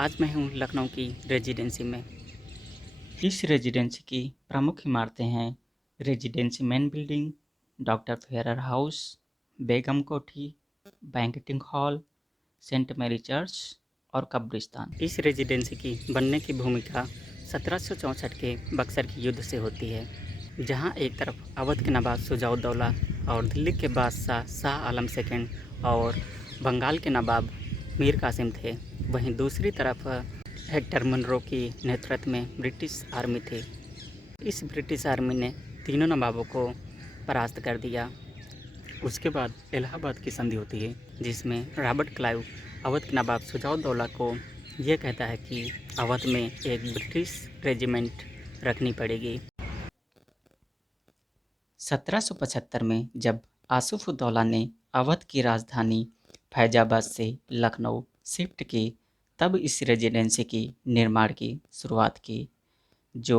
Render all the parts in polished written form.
आज मैं हूँ लखनऊ की रेजिडेंसी में। इस रेजिडेंसी की प्रमुख इमारतें हैं residency main building, doctor Fayrer house, Begum Kothi, banqueting hall, saint Mary church और कब्रिस्तान। इस रेजिडेंसी की बनने की भूमिका 1764 के बक्सर के युद्ध से होती है, जहाँ एक तरफ अवध के नवाब शुजाउद्दौला और दिल्ली के बादशाह शाह आलम सेकंड और बंगाल के नवाब मीर कासिम थे। वहीं दूसरी तरफ हेक्टर मुनरो की नेतृत्व में ब्रिटिश आर्मी थी। इस ब्रिटिश आर्मी ने तीनों नवाबों को परास्त कर दिया। उसके बाद इलाहाबाद की संधि होती है, जिसमें रॉबर्ट क्लाइव अवध के नवाब शुजाउद्दौला को यह कहता है कि अवध में एक ब्रिटिश रेजिमेंट रखनी पड़ेगी। 1775 में जब आसिफउद्दौला ने अवध की राजधानी फैजाबाद से लखनऊ शिफ्ट की, तब इस रेजिडेंसी की निर्माण की शुरुआत की, जो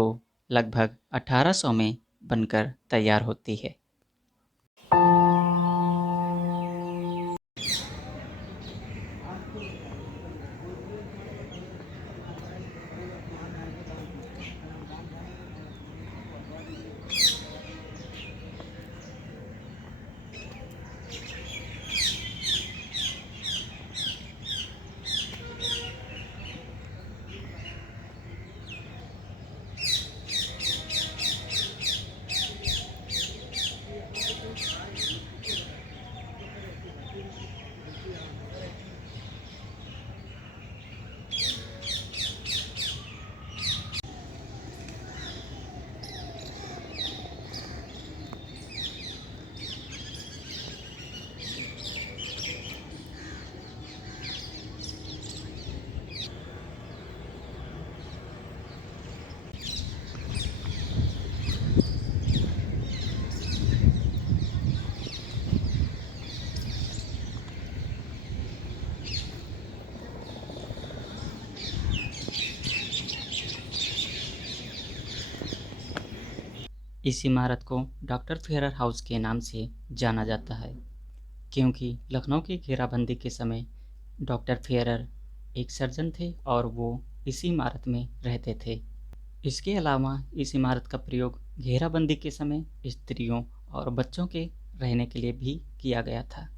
लगभग 1800 में बनकर तैयार होती है। इस इमारत को डॉक्टर फेरर हाउस के नाम से जाना जाता है, क्योंकि लखनऊ की घेराबंदी के समय डॉक्टर फेरर एक सर्जन थे और वो इसी इमारत में रहते थे। इसके अलावा इस इमारत का प्रयोग घेराबंदी के समय स्त्रियों और बच्चों के रहने के लिए भी किया गया था।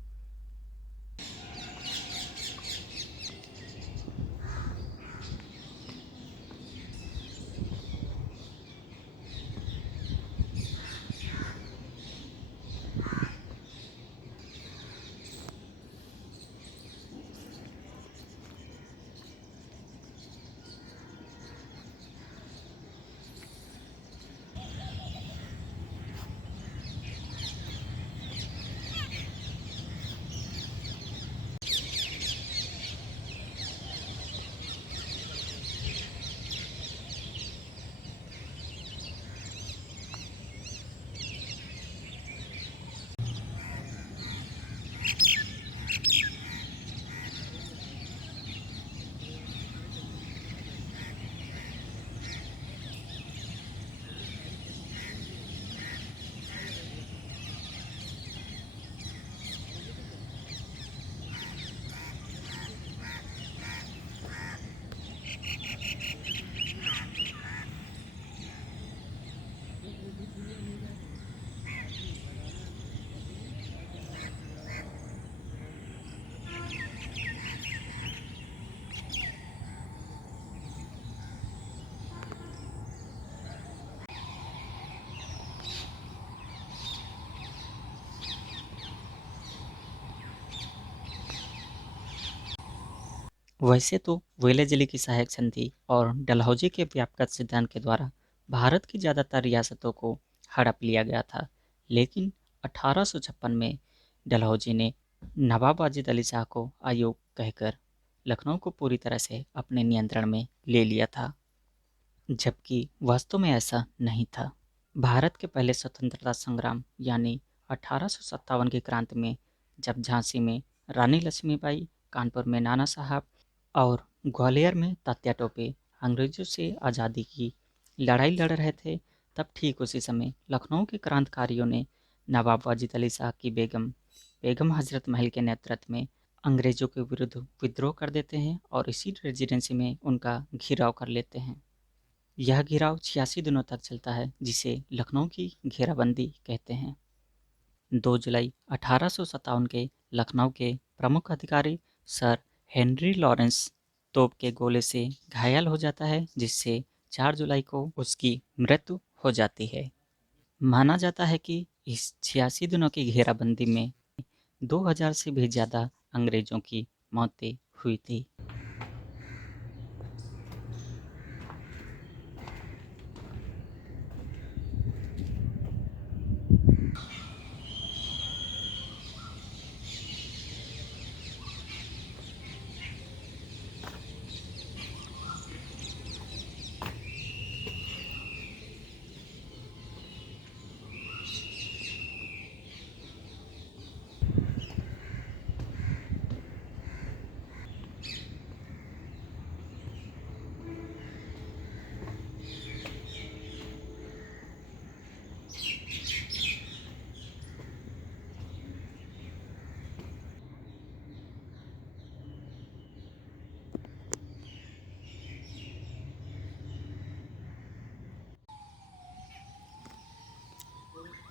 वैसे तो वेलेजली की सहायक संधि और डलहौजी के व्यापक सिद्धांत के द्वारा भारत की ज़्यादातर रियासतों को हड़प लिया गया था, लेकिन 1856 में डलहौजी ने नवाब वाजिद अली शाह को अयोग्य कहकर लखनऊ को पूरी तरह से अपने नियंत्रण में ले लिया था, जबकि वास्तव में ऐसा नहीं था। भारत के पहले स्वतंत्रता संग्राम यानी 1857 की क्रांति में जब झांसी में रानी लक्ष्मीबाई, कानपुर में नाना साहब और ग्वालियर में तात्या टोपे अंग्रेजों से आज़ादी की लड़ाई लड़ रहे थे, तब ठीक उसी समय लखनऊ के क्रांतिकारियों ने नवाब वाजिद अली शाह की बेगम बेगम हजरत महल के नेतृत्व में अंग्रेज़ों के विरुद्ध विद्रोह कर देते हैं और इसी रेजिडेंसी में उनका घिराव कर लेते हैं। यह घिराव 86 दिनों तक चलता है, जिसे लखनऊ की घेराबंदी कहते हैं। 2 जुलाई 1857 के लखनऊ के प्रमुख अधिकारी सर हेनरी लॉरेंस तोप के गोले से घायल हो जाता है, जिससे 4 जुलाई को उसकी मृत्यु हो जाती है। माना जाता है कि इस 86 दिनों की घेराबंदी में 2000 से भी ज़्यादा अंग्रेज़ों की मौतें हुई थी।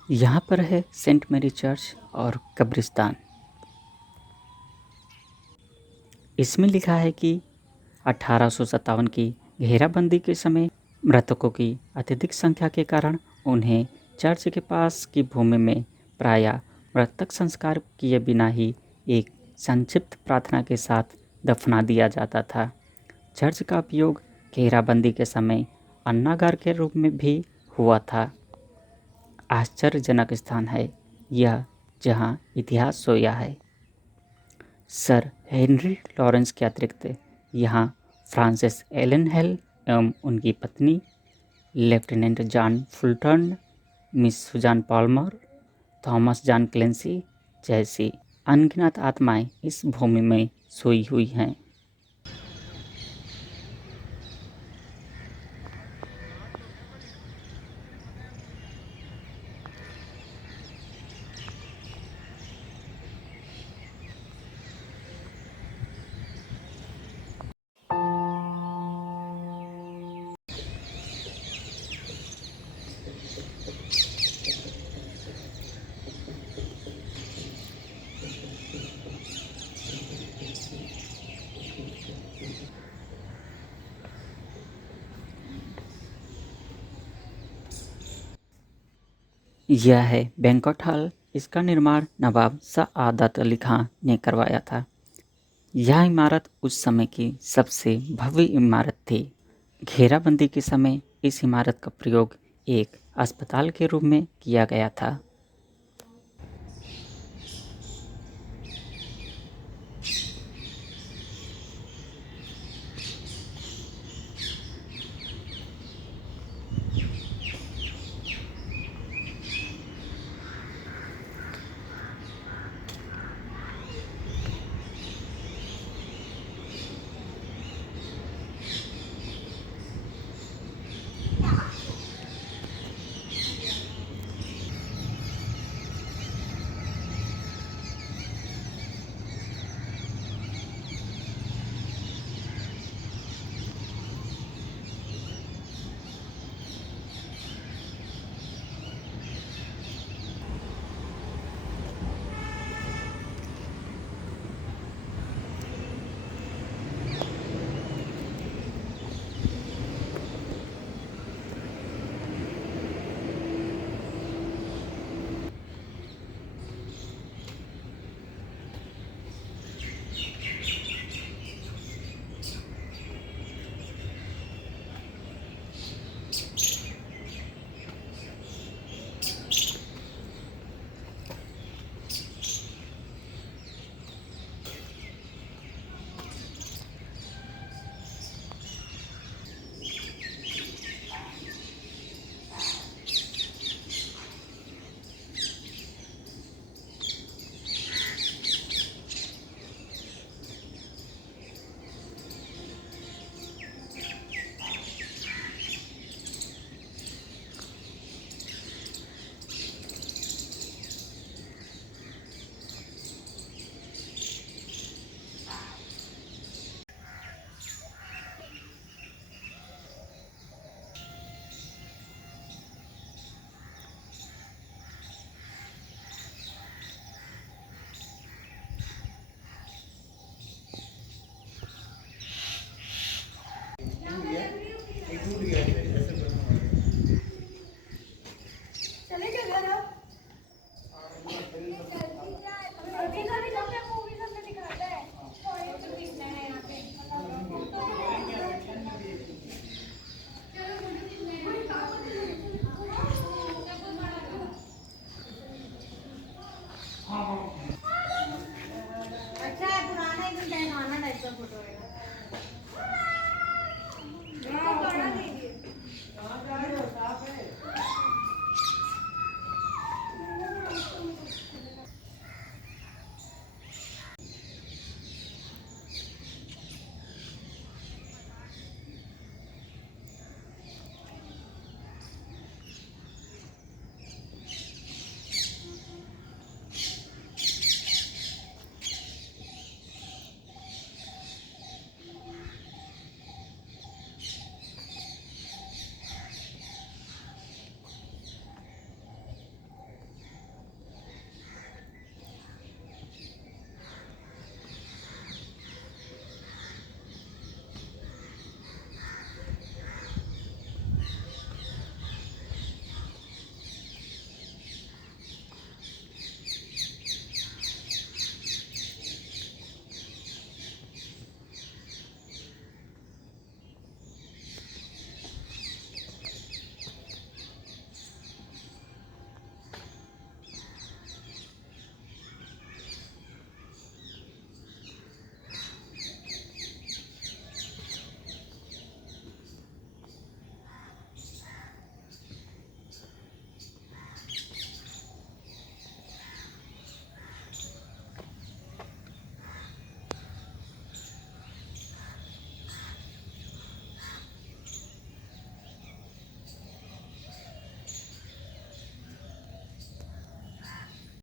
यहाँ पर है सेंट मैरी चर्च और कब्रिस्तान। इसमें लिखा है कि 1857 की घेराबंदी के समय मृतकों की अत्यधिक संख्या के कारण उन्हें चर्च के पास की भूमि में प्रायः मृतक संस्कार किए बिना ही एक संक्षिप्त प्रार्थना के साथ दफना दिया जाता था। चर्च का उपयोग घेराबंदी के समय अन्नागार के रूप में भी हुआ था। आश्चर्यजनक स्थान है यह, जहाँ इतिहास सोया है। सर हेनरी लॉरेंस के अतिरिक्त यहाँ फ्रांसिस एलन हेल एवं उनकी पत्नी lieutenant John Fulton, miss Susan Palmer, Thomas John Clancy जैसी अनगिनत आत्माएं इस भूमि में सोई हुई हैं। यह है बैंक्वेट हॉल। इसका निर्माण नवाब सआदत अली खां ने करवाया था। यह इमारत उस समय की सबसे भव्य इमारत थी। घेराबंदी के समय इस इमारत का प्रयोग एक अस्पताल के रूप में किया गया था।